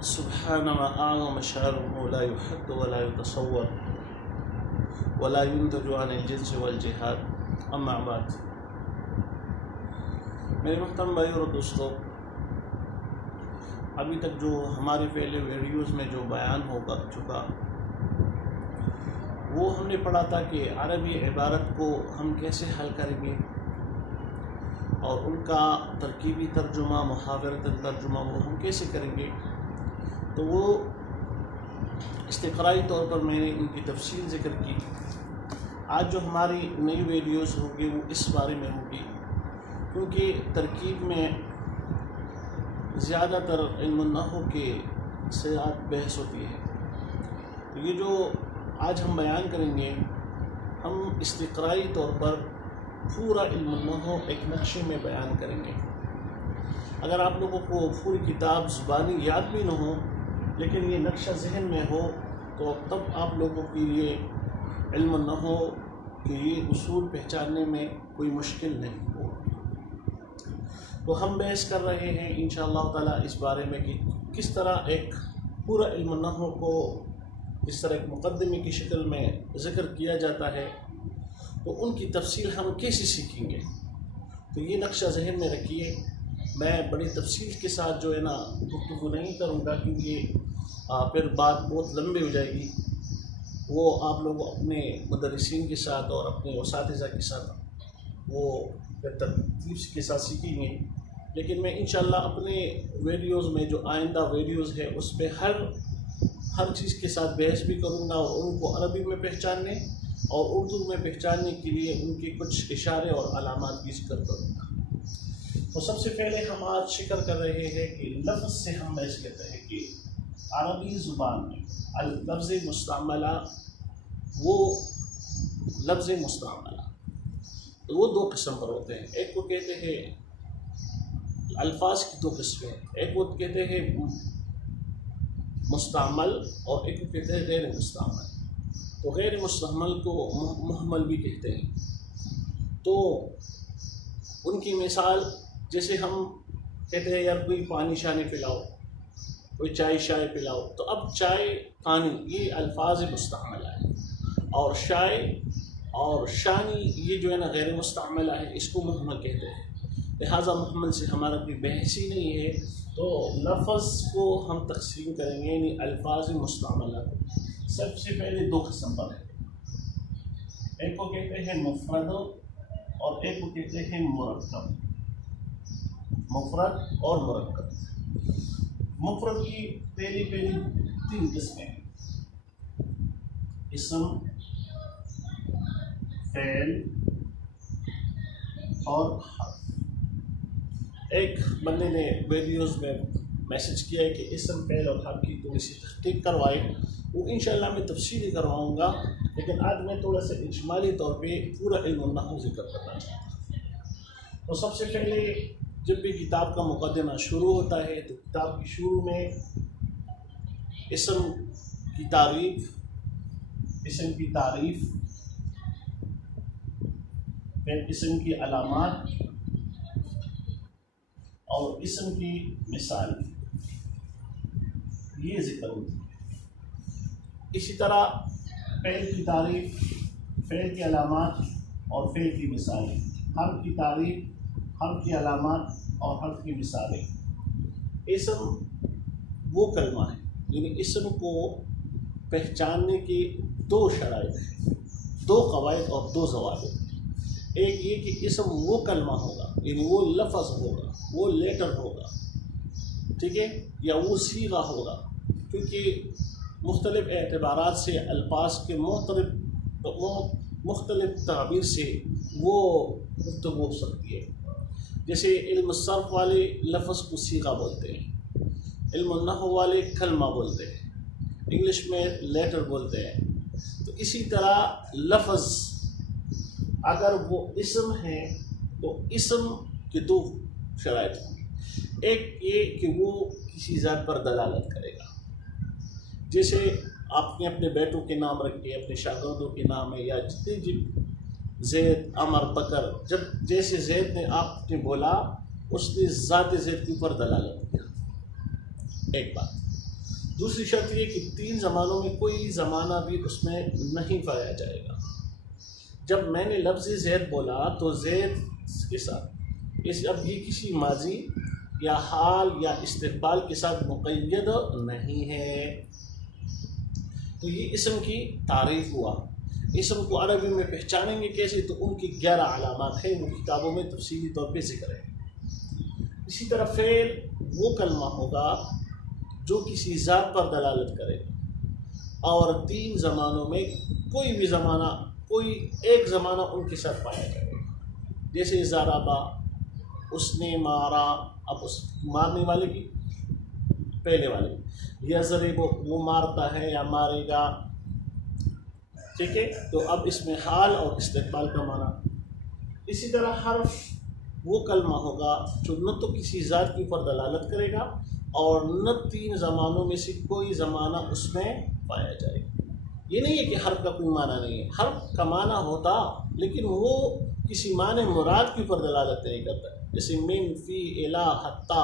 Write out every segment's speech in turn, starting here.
سبحان ما أعظم شأنه لا يحد ولا يتصور ولا ينتج عن الجنس والجهاد. اما بعد، میرے محترم بھائی اور دوستوں، ابھی تک جو ہمارے پہلے ویڈیوز میں جو بیان ہو چکا وہ ہم نے پڑھا تھا کہ عربی عبارت کو ہم کیسے حل کریں گے اور ان کا ترکیبی ترجمہ، محاورتی ترجمہ وہ ہم کیسے کریں گے. تو وہ استقرائی طور پر میں نے ان کی تفصیل ذکر کی. آج جو ہماری نئی ویڈیوز ہوگی وہ اس بارے میں ہوگی، کیونکہ ترکیب میں زیادہ تر علم النحو کے ساتھ بحث ہوتی ہے. تو یہ جو آج ہم بیان کریں گے، ہم استقرائی طور پر پورا علم النحو ایک نقشے میں بیان کریں گے. اگر آپ لوگوں کو پوری کتاب زبانی یاد بھی نہ ہو لیکن یہ نقشہ ذہن میں ہو تو تب آپ لوگوں کے لیے علم النحو کے یہ اصول پہچاننے میں کوئی مشکل نہیں ہو. تو ہم بحث کر رہے ہیں انشاءاللہ تعالیٰ اس بارے میں کہ کس طرح ایک پورا علم النحو کو اس طرح ایک مقدمے کی شکل میں ذکر کیا جاتا ہے، تو ان کی تفصیل ہم کیسے سیکھیں گے. تو یہ نقشہ ذہن میں رکھیے. میں بڑی تفصیل کے ساتھ جو ہے نا گفتگو نہیں کروں گا، کیونکہ پھر بات بہت لمبی ہو جائے گی. وہ آپ لوگ اپنے مدرسین کے ساتھ اور اپنے اساتذہ کے ساتھ وہ ترتیب کے ساتھ سیکھیں گے. لیکن میں انشاءاللہ اپنے ویڈیوز میں جو آئندہ ویڈیوز ہے اس پہ ہر چیز کے ساتھ بحث بھی کروں گا اور ان کو عربی میں پہچاننے اور اردو میں پہچاننے کے لیے ان کے کچھ اشارے اور علامات کی ذکر کروں گا. تو سب سے پہلے ہم آج ذکر کر رہے ہیں کہ لفظ سے ہم بحث کرتے ہیں کہ عربی زبان میں لفظ مستعملہ، وہ لفظ مستعملہ وہ دو قسم پر ہوتے ہیں. ایک کو کہتے ہیں الفاظ کی دو قسمیں، ایک وہ کہتے ہیں مستعمل اور ایک کو کہتے ہیں غیر مستعمل. تو غیر مستعمل کو محمل بھی کہتے ہیں. تو ان کی مثال جیسے ہم کہتے ہیں یار کوئی پانی شانی پلاؤ، کوئی چائے شائے پلاؤ، تو اب چائے پانی یہ الفاظ مستعملہ ہے، اور شائے اور شانی یہ جو ہے نا غیر مستعملہ ہے، اس کو محمل کہتے ہیں. لہٰذا محمل سے ہمارا کوئی بحث ہی نہیں ہے. تو لفظ کو ہم تقسیم کریں گے، یعنی الفاظ مستعملہ کو سب سے پہلے دو قسم پر ہے. ایک کو کہتے ہیں مفرد اور ایک کو کہتے ہیں مرکب. مفرد اور مرکب. مفرد کی پہلی تین قسمیں ہیں: اسم، فعل اور حرف. ایک بندے نے ویڈیوز میں میسج کیا ہے کہ اسم، فعل اور حرف کی تھوڑی سی تحقیق کروائے. وہ انشاءاللہ میں تفصیلی کرواؤں گا، لیکن آج میں تھوڑا سا اجمالی طور پہ پورا علم النحو ذکر کرنا چاہتا ہوں. تو سب سے پہلے جب بھی کتاب کا مقدمہ شروع ہوتا ہے تو کتاب کی شروع میں اسم کی تعریف، پھر اسم کی علامات اور اسم کی مثال یہ ذکر ہوتی ہے. اسی طرح فعل کی تعریف، فعل کی علامات اور فعل کی مثالیں، حرف کی تعریف، حرف کی علامات اور حرف کی مثالیں. اسم وہ کلمہ ہے، یعنی اسم کو پہچاننے کی دو شرائط ہیں، دو قواعد اور دو ضوابط. ایک یہ کہ اسم وہ کلمہ ہوگا، یعنی وہ لفظ ہوگا، وہ لیٹر ہوگا، ٹھیک ہے، یا وہ صیغہ ہوگا، کیونکہ مختلف اعتبارات سے الفاظ کے مختلف تعبیر سے وہ گفتگو ہو سکتی ہے. جیسے علم الصرف والے لفظ کو صیغہ بولتے ہیں، علم النحو والے کلمہ بولتے ہیں، انگلش میں لیٹر بولتے ہیں. تو اسی طرح لفظ اگر وہ اسم ہے تو اسم کے دو شرائط ہوں گی. ایک یہ کہ وہ کسی ذات پر دلالت کرے گا، جیسے آپ نے اپنے بیٹوں کے نام رکھے، اپنے شاگردوں کے نام ہے، یا جتنے زید، عمر، بکر، جب جیسے زید نے آپ نے بولا اس نے ذات زید کے اوپر دلالت کیا. ایک بات. دوسری شرط یہ کہ 3 زمانوں میں کوئی زمانہ بھی اس میں نہیں پایا جائے گا۔ جب میں نے لفظ زید بولا تو زید کے ساتھ اب یہ کسی ماضی یا حال یا استقبال کے ساتھ مقید نہیں ہے۔ تو یہ اسم کی تعریف ہوا۔ اسم کو عربی میں پہچانیں گے کیسے؟ تو ان کی 11 علامات ہیں، وہ کتابوں میں تفصیلی طور پہ ذکر ہے۔ اسی طرح فعل وہ کلمہ ہوگا جو کسی ذات پر دلالت کرے اور 3 زمانوں میں کوئی بھی زمانہ، کوئی ایک زمانہ ان کے ساتھ پایا جائے، جیسے ضربا، اس نے مارا، اب اس مارنے والے کی پہلے والے، یضرب وہ مارتا ہے یا مارے گا، ٹھیک ہے؟ تو اب اس میں حال اور استقبال کا معنی۔ اسی طرح حرف وہ کلمہ ہوگا جو نہ تو کسی ذات کے اوپر دلالت کرے گا اور نہ 3 زمانوں میں سے کوئی زمانہ اس میں پایا جائے گا۔ یہ نہیں ہے کہ حرف کا کوئی معنی نہیں ہے، حرف کا معنی ہوتا لیکن وہ کسی معنی مراد کے اوپر دلالت نہیں کرتا، جیسے من، فی، الی، حتی۔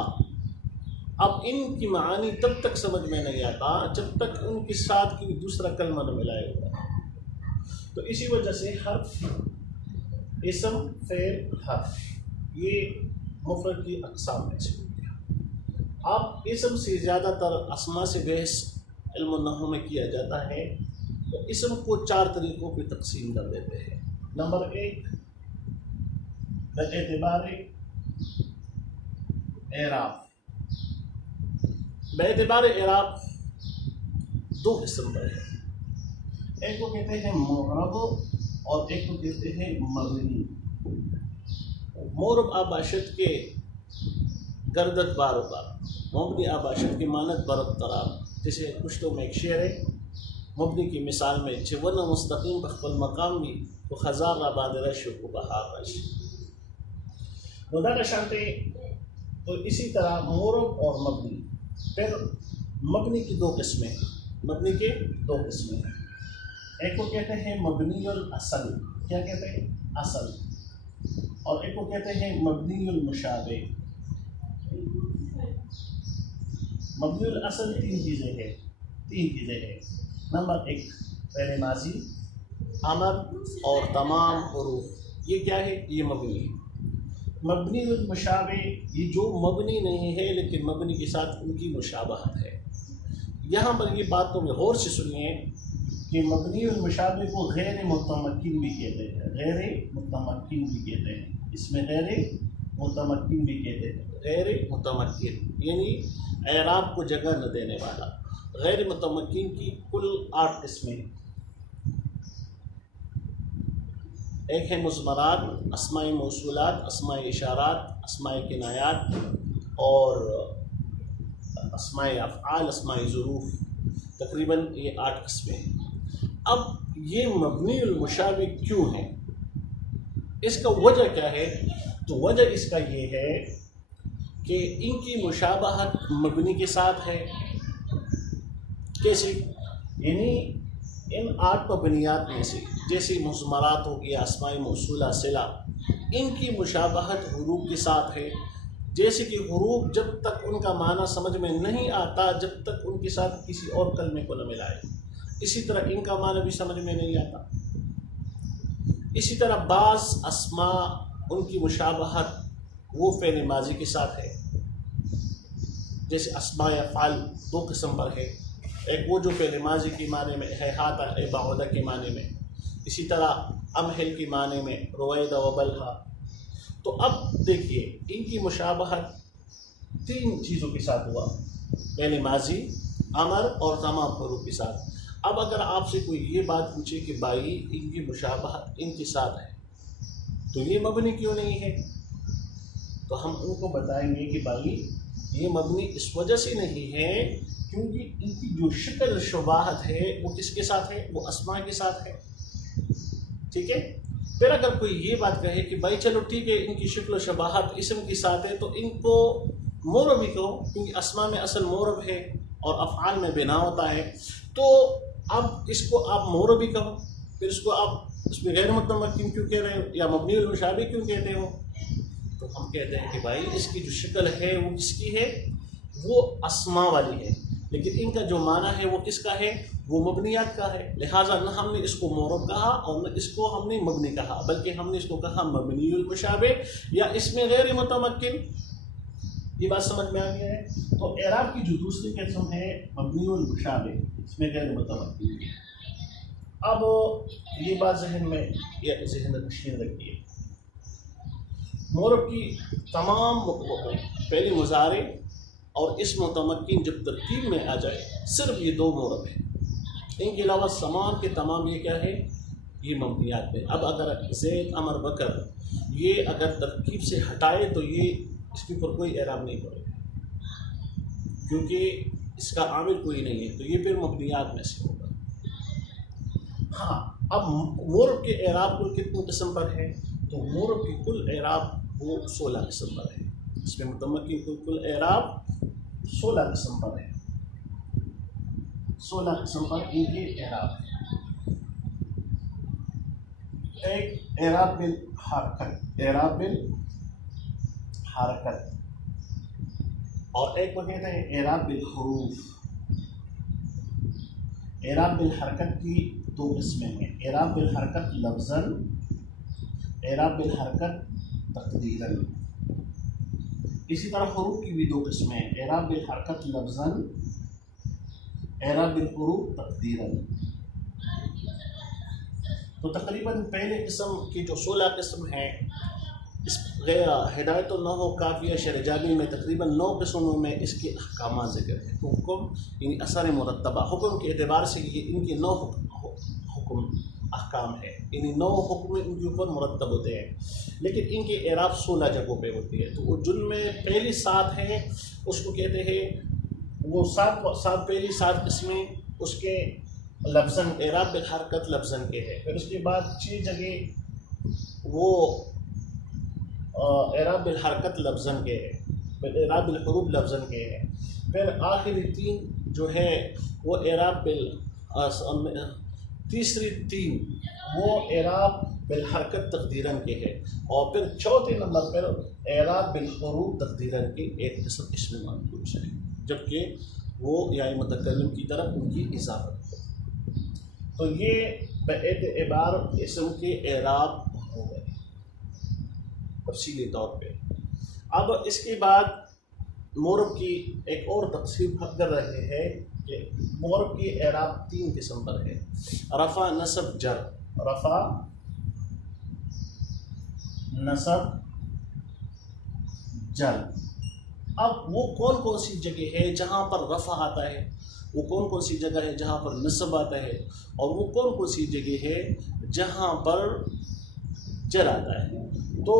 اب ان کی معانی تب تک سمجھ میں نہیں آتا جب تک ان کے ساتھ کوئی دوسرا کلمہ نہ ملائے ہوگا۔ تو اسی وجہ سے حرف، اسم، فعل، حرف یہ مفرد کی اقسام میں سے ہو گیا۔ اب اسم سے زیادہ تر اسماء سے بحث علم النحو میں کیا جاتا ہے، تو اسم کو 4 طریقوں پہ تقسیم کر دیتے ہیں۔ نمبر 1 باعتبار اعراب۔ باعتبار اعراب 2 قسم پر ہے، ایک کو کہتے ہیں معرب اور ایک کو کہتے ہیں مبنی۔ معرب آباشت کے گردت بار بار، مبنی آباشت کے مانت برب قرار، جیسے پشتوں میں ایک شعر ہے، مبنی کی مثال میں چون مستقیم بخبل مقام بھی تو خزار آباد رش کو بہار رش خدا کا شانتے۔ تو اسی طرح معرب اور مبنی، پھر مبنی کی 2 قسمیں، مبنی کے 2 قسمیں ہیں، ایک کو کہتے ہیں مبنی الاصل، کیا کہتے ہیں؟ اصل، اور ایک کو کہتے ہیں مبنی المشابہ۔ مبنی الاصل 3 چیزیں ہیں۔ نمبر 1 فعل ماضی، امر اور تمام حروف، یہ کیا ہے؟ یہ مبنی ہے۔ مبنی المشابہ یہ جو مبنی نہیں ہے لیکن مبنی کے ساتھ ان کی مشابہت ہے۔ یہاں پر یہ بات تم غور سے سنیے کہ مبنی المشابہ کو غیر متمکن بھی کہتے ہیں، غیر متمکن بھی کہتے ہیں، اس میں غیر متمکن بھی کہتے ہیں۔ غیر متمکن یعنی اعراب کو جگہ نہ دینے والا۔ غیر متمکن کی کل 8 قسمیں، ایک ہے مضمرات، اسماء موصولات، اسماء اشارات، اسماء کنایات اور اسماء افعال، اسماء ظروف، تقریباً یہ 8 قسمیں ہیں۔ اب یہ مبنی المشابہ کیوں ہیں؟ اس کا وجہ کیا ہے؟ تو وجہ اس کا یہ ہے کہ ان کی مشابہت مبنی کے ساتھ ہے۔ کیسے؟ یعنی ان 8 مبنیات میں سے جیسے مضمرات ہو گیا، اسماء موصولہ، صلہ، ان کی مشابہت حروف کے ساتھ ہے۔ جیسے کہ حروف جب تک ان کا معنی سمجھ میں نہیں آتا جب تک ان کے ساتھ کسی اور کلمے کو نہ ملائے، اسی طرح ان کا معنی بھی سمجھ میں نہیں آتا۔ اسی طرح بعض اسماء ان کی مشابہت وہ فعل ماضی کے ساتھ ہے، جیسے اسماء افعال 2 قسم پر ہے، ایک وہ جو فعل ماضی کے معنی میں ہے ہاتھ بعودہ کے معنی میں، اسی طرح امہل کے معنی میں رویدہ و بلہا۔ تو اب دیکھیے ان کی مشابہت 3 چیزوں کے ساتھ ہوا، فعل ماضی، امر اور تمام حروف کے ساتھ۔ اب اگر آپ سے کوئی یہ بات پوچھے کہ بھائی ان کی مشابہت ان کے ساتھ ہے تو یہ مبنی کیوں نہیں ہے، تو ہم ان کو بتائیں گے کہ بھائی یہ مبنی اس وجہ سے نہیں ہے کیونکہ ان کی جو شکل شباہت ہے وہ کس کے ساتھ ہے؟ وہ اسماء کے ساتھ ہے، ٹھیک ہے؟ پھر اگر کوئی یہ بات کہے کہ بھائی چلو ٹھیک ہے ان کی شکل و شباہت اسم کے ساتھ ہے تو ان کو معرب ہی کہو، کیونکہ اسماء میں اصل معرب ہے اور افعال میں بنا ہوتا ہے، تو اب اس کو آپ معرب ہی کہو، پھر اس کو آپ اس میں غیر متمکن کیوں کہہ رہے ہو یا مبنی المشابہ کیوں کہتے ہو؟ تو ہم کہتے ہیں کہ بھائی اس کی جو شکل ہے وہ کس کی ہے؟ وہ اسماء والی ہے، لیکن ان کا جو معنی ہے وہ کس کا ہے؟ وہ مبنیات کا ہے، لہٰذا نہ ہم نے اس کو مورب کہا اور نہ اس کو ہم نے مبنی کہا، بلکہ ہم نے اس کو کہا مبنی المشابہ یا اس میں غیر متمکن۔ یہ بات سمجھ میں آ گیا ہے؟ تو اعراب کی جو دوسری قسم ہے مبنی المشابہ، اس میں غیر متمکن۔ اب یہ بات ذہن میں نشین رکھیے، مورب کی تمام پہلی مضارع اور اس متمکن جب ترکیب میں آ جائے، صرف یہ دو مورب ہیں، ان کے علاوہ تمام کے تمام یہ کیا ہے؟ یہ مبنیات ہیں۔ اب اگر زید عمر بکر یہ اگر ترکیب سے ہٹائے تو یہ اس کے اوپر کوئی اعراب نہیں پڑے گا، کیونکہ اس کا عامل کوئی نہیں ہے، تو یہ پھر مبنیات میں سے ہوگا۔ ہاں، اب مورب کے اعراب کل کتنے قسم پر ہے؟ تو مورب کی کل اعراب وہ 16 قسم پر ہے، اس میں متمکن کی کل اعراب 16 قسم پر ہے، 16 قسم پر ان کے اعراب ہے۔ ایک اعراب بالحرکت، اعراب بالحرکت، اور ایک وہ کہتے ہیں اعراب بالحروف۔ اعراب بالحرکت کی دو قسمیں ہیں، اعراب بالحرکت لفظاً، اعراب بالحرکت تقدیراً۔ اسی طرح حروف کی بھی دو قسمیں ہیں، اعراب بالحرکت لفظاً، اعراب بالحروف تقدیراً۔ تو تقریباً پہلے قسم کی جو 16 قسم ہیں، اس ہدایت النحو کافیہ شرح جامی میں تقریباً 9 قسموں میں اس کے احکامات ذکر ہیں۔ حکم یعنی اثر مرتبہ، حکم کے اعتبار سے یہ ان کے 9 حکم احکام ہیں، یعنی 9 حکم ان کے اوپر مرتب ہوتے ہیں، لیکن ان کے اعراب 16 جگہوں پہ ہوتی ہے۔ تو جن میں پہلی 7 ہیں اس کو کہتے ہیں، وہ 7 پہلی 7 قسمیں اس کے لفظاً اعراب بالحرکت لفظاً کے ہیں، پھر اس کے بعد 6 جگہ وہ اعراب بالحرکت لفظاً کے ہیں، پھر اعراب بالحروف لفظاً کے ہیں، پھر آخری 3 جو ہے وہ اعراب تیسری 3 وہ اعراب بالحرکت تقدیراً کے ہے، اور پھر چوتھے نمبر پر اعراب بالحروف تقدیراً کے ایک قسم اس میں منقوص ہے، جبکہ وہ یا متکلم کی طرف ان کی اضافت ہے۔ تو یہ باعتبار اسم کے اعراب ہو گئے تفصیلی طور پہ۔ اب اس کے بعد مورب کی ایک اور تقسیم کر رہے ہیں کہ مورب کی اعراب 3 قسم پر ہے، رفع، نصب، جر۔ رفع، نصب، جر۔ اب وہ کون کون سی جگہ ہے جہاں پر رفع آتا ہے، وہ کون کون سی جگہ ہے جہاں پر نصب آتا ہے، اور وہ کون کون سی جگہ ہے جہاں پر جر آتا ہے؟ تو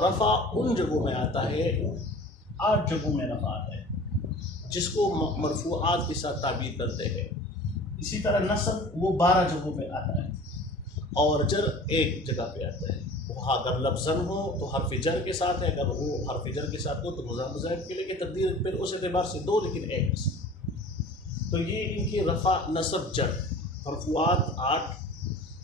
رفع ان جگہوں میں آتا ہے، 8 جگہوں میں رفع آتا ہے، جس کو مرفوعات کے ساتھ تعبیر کرتے ہیں۔ اسی طرح نصب وہ 12 جگہوں پہ آتا ہے، اور جر 1 جگہ پہ آتا ہے۔ وہ اگر لفظاً ہو تو حرف جر کے ساتھ ہے، اگر وہ حرف جر کے ساتھ ہو تو مضاف مضاف کے لیے تقدیر پھر اس اعتبار سے 2 لیکن 1 قسم۔ تو یہ ان کی رفع، نصب، جر، مرفوعات 8،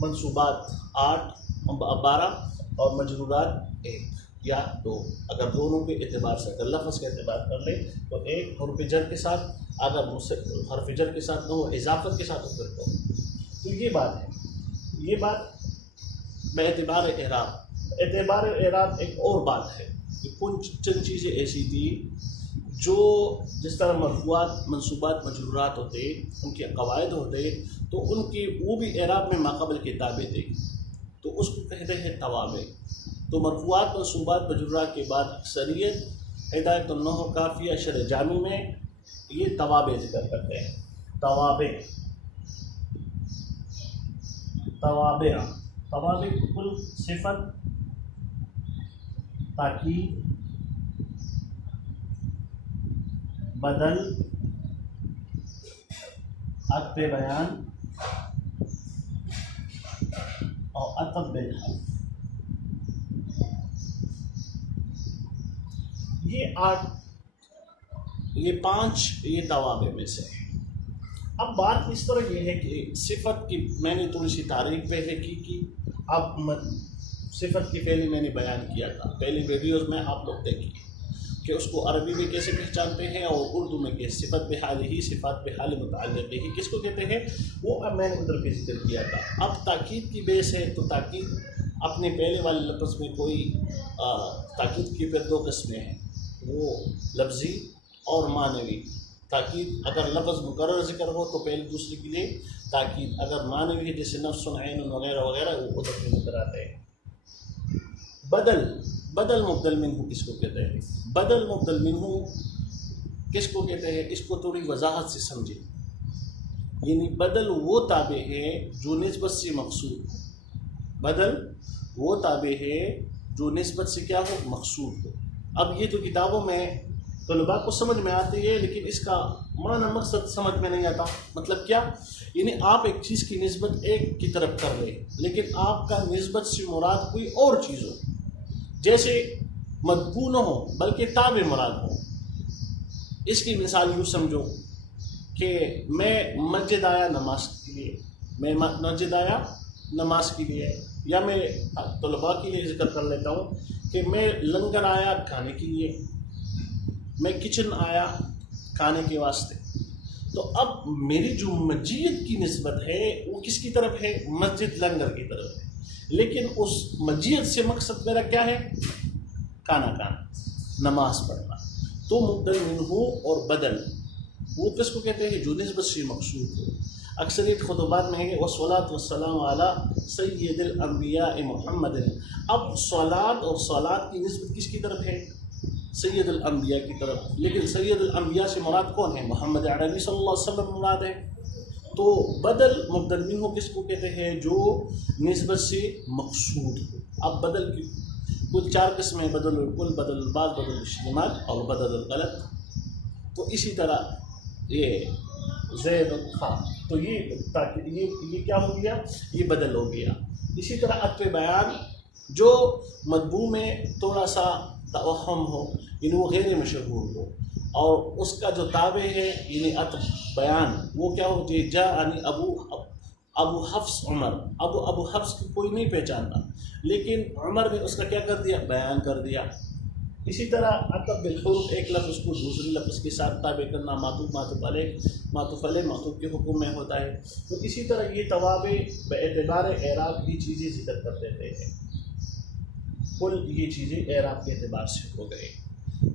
منصوبات 8، 12 اور مجرورات 1 یا 2، اگر دونوں کے اعتبار سے، اگر لفظ کے اعتبار کر لیں تو 1 حرف جر کے ساتھ، اگر حرف جر کے ساتھ نہ ہو، اضافت کے ساتھ ہو پھر 2۔ تو یہ بات ہے، یہ بات باعتبار اعراب۔ اعتبار اعراب ایک اور بات ہے کہ چند چیزیں ایسی تھی جو جس طرح مرفوعات، منصوبات، مجرورات ہوتے، ان کے قواعد ہوتے، تو ان کی وہ بھی اعراب میں ماقبل کتابیں تھے، تو اس کو کہتے ہیں توابع۔ تو مرفوعات، منصوبات، مجرورات کے بعد اکثریت ہدایت النحو کافیہ شرح جامی میں یہ توابع ذکر کرتے ہیں۔ توابع، توابع، توابع کل صفت، تاکید، بدل، عطف بیان اور عطف بالحرف، یہ 5 یہ توابع میں سے ہیں۔ اب بات اس طرح یہ ہے کہ صفت کی میں نے تھوڑی سی تعریف پہلے کی، اب صفت کی پہلے میں نے بیان کیا تھا، پہلی ویڈیوز میں آپ لوگ دیکھیے کہ اس کو عربی میں کیسے پہچانتے ہیں اور اردو میں کیسے، صفت بحال ہی، صفات بحال متعلق ہی کس کو کہتے ہیں، وہ اب میں نے ادھر پہ ذکر کیا تھا۔ اب تاکید کی بیس ہے تو تاکید اپنے پہلے والے لفظ میں کوئی تاکید کی پھر دو قسمیں ہیں، وہ لفظی اور معنوی۔ تاکید اگر لفظ مقرر ذکر ہو تو پہلے دوسرے کے لیے تاکید، اگر معنوی ہے جیسے نفس، عین وغیرہ وغیرہ وہ ادھر پہ ذکر آتے ہیں۔ بدل مبدل منہ کس کو کہتے ہیں؟ بدل مبدل منہ کس کو کہتے ہیں؟ اس کو تھوڑی وضاحت سے سمجھیں۔ یعنی بدل وہ تابع ہے جو نسبت سے مقصود ہو، بدل وہ تابع ہے جو نسبت سے کیا ہو، مقصود ہو۔ اب یہ تو کتابوں میں طلباء کو سمجھ میں آتی ہے، لیکن اس کا معنی مقصد سمجھ میں نہیں آتا۔ مطلب کیا؟ یعنی آپ ایک چیز کی نسبت ایک کی طرف کر رہے ہیں، لیکن آپ کا نسبت سے مراد کوئی اور چیز ہو، جیسے مطبوع نہ ہو بلکہ تابع مراد ہو۔ اس کی مثال یوں سمجھو کہ میں مسجد آیا نماز کے لیے، میں مسجد آیا نماز کے لیے، یا میں طلباء کے لیے ذکر کر لیتا ہوں کہ میں لنگر آیا کھانے کے لیے، میں کچن آیا کھانے کے واسطے۔ تو اب میری جو مسجد کی نسبت ہے وہ کس کی طرف ہے؟ مسجد لنگر کی طرف ہے، لیکن اس مسجد سے مقصد میرا کیا ہے؟ کھانا کھانا، نماز پڑھنا۔ تو مبدل منہ اور بدل وہ کس کو کہتے ہیں؟ جو نسبت سے مقصود ہو۔ اکثریت خطبات میں ہے والصلاۃ والسلام علی سید الانبیاء محمد۔ اب صلاۃ اور صلاۃ کی نسبت کس کی طرف ہے؟ سید الانبیاء کی طرف، لیکن سید الانبیاء سے مراد کون ہے؟ محمد عربی صلی اللہ علیہ وسلم مراد ہے۔ تو بدل مبدل منہ کس کو کہتے ہیں؟ جو نسبت سے مقصود ہو۔ اب بدل کی کل چار قسمیں، بدل الکل، بدل البعض، بدل الاجتماع اور بدل الغلط۔ تو اسی طرح یہ زید الخا، تو یہ کیا ہو گیا؟ یہ بدل ہو گیا۔ اسی طرح عطف بیان جو مطبوع میں تھوڑا سا توہم ہو، یعنی وہ غیر مشہور ہو، اور اس کا جو تابع ہے یعنی عطف بیان وہ کیا ہو جائے؟ جاءنی ابو حفص عمر۔ ابو حفص کو کوئی نہیں پہچانتا، لیکن عمر نے اس کا کیا کر دیا؟ بیان کر دیا۔ اسی طرح عطف بالحروف، ایک لفظ کو دوسرے لفظ کے ساتھ تابع کرنا، معطوف علیہ معطوف کے حکم میں ہوتا ہے۔ تو اسی طرح یہ توابع باعتبار اعراب کی چیزیں ذکر کر دیتے ہیں۔ کل یہ چیزیں اعراب کے اعتبار سے ہو گئے۔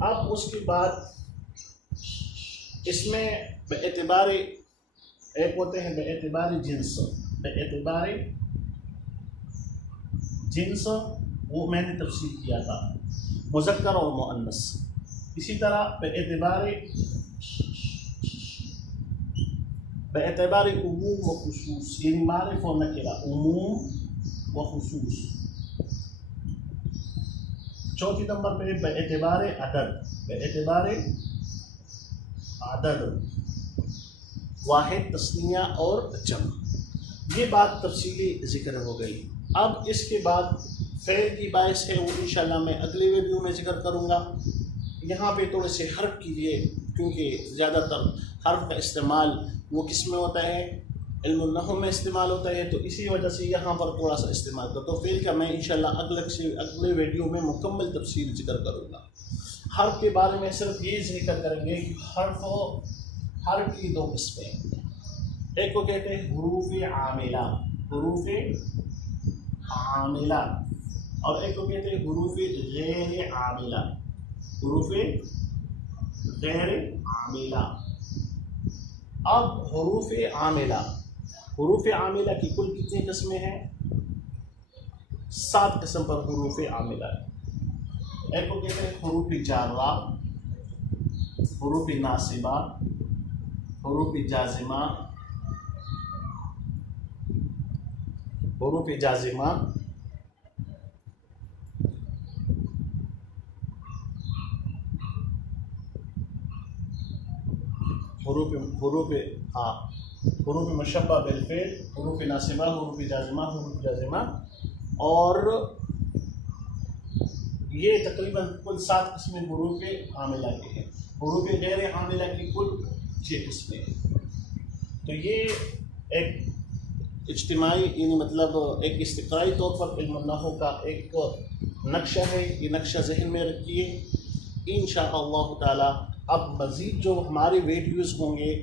اب اس کے بعد اس میں باعتبار ایک ہوتے ہیں باعتبار جنس، باعتبار جنس وہ میں نے تفصیل کیا تھا، مذکر اور مؤنث۔ اسی طرح باعتبار عموم و خصوص، یعنی معرف و نکرہ، عموم و خصوص۔ چوتھی نمبر پہ باعتبار عدد، باعتبار عدد، واحد، تثنیہ اور جمع۔ یہ بات تفصیلی ذکر ہو گئی۔ اب اس کے بعد فعل کی باعث ہے وہ انشاءاللہ میں اگلے ویڈیو میں ذکر کروں گا۔ یہاں پہ تھوڑے سے حرف کے لیے، کیونکہ زیادہ تر حرف کا استعمال وہ کس میں ہوتا ہے؟ علم النحو میں استعمال ہوتا ہے، تو اسی وجہ سے یہاں پر تھوڑا سا استعمال کرتا ہوں۔ فعل کا میں انشاءاللہ اگلے ویڈیو میں مکمل تفصیل ذکر کروں گا۔ حرف کے بارے میں صرف یہ ذکر کریں گے کہ حرف کی دو قسمیں، ایک کو کہتے ہیں حروف عاملہ، حروف عاملہ، اور ایک کو کہتے ہیں حروف غیر عاملہ، حروف غیر عاملہ۔ اب حروف عاملہ کی کل کتنی قسمیں ہیں؟ 7 قسم پر حروف عاملہ ہے۔ ایک کو کہتے ہیں حروف جارہ، حروف ناصبہ، حروف جازمہ، حروف جازمہ، حروف مشبہ بالفعل، حروف ناصبہ، حروف جازمہ، اور یہ تقریباً کل 7 قسمیں حروف عاملہ کے ہیں۔ حروف غیر عاملہ کی کل 6 قسمیں ہیں۔ تو یہ ایک اجتماعی، یعنی مطلب ایک استقرائی طور پر علم النحو کا ایک نقشہ ہے، یہ نقشہ ذہن میں رکھیے۔ انشاءاللہ تعالی اب مزید جو ہمارے ویڈیوز ہوں گے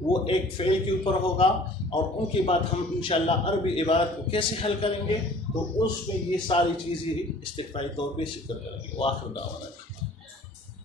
وہ ایک فعل کے اوپر ہوگا، اور ان کے بعد ہم انشاءاللہ عربی عبارت کو کیسے حل کریں گے، تو اس میں یہ ساری چیزیں استقرائی طور پہ ذکر کریں گے۔ وآخر دعوانا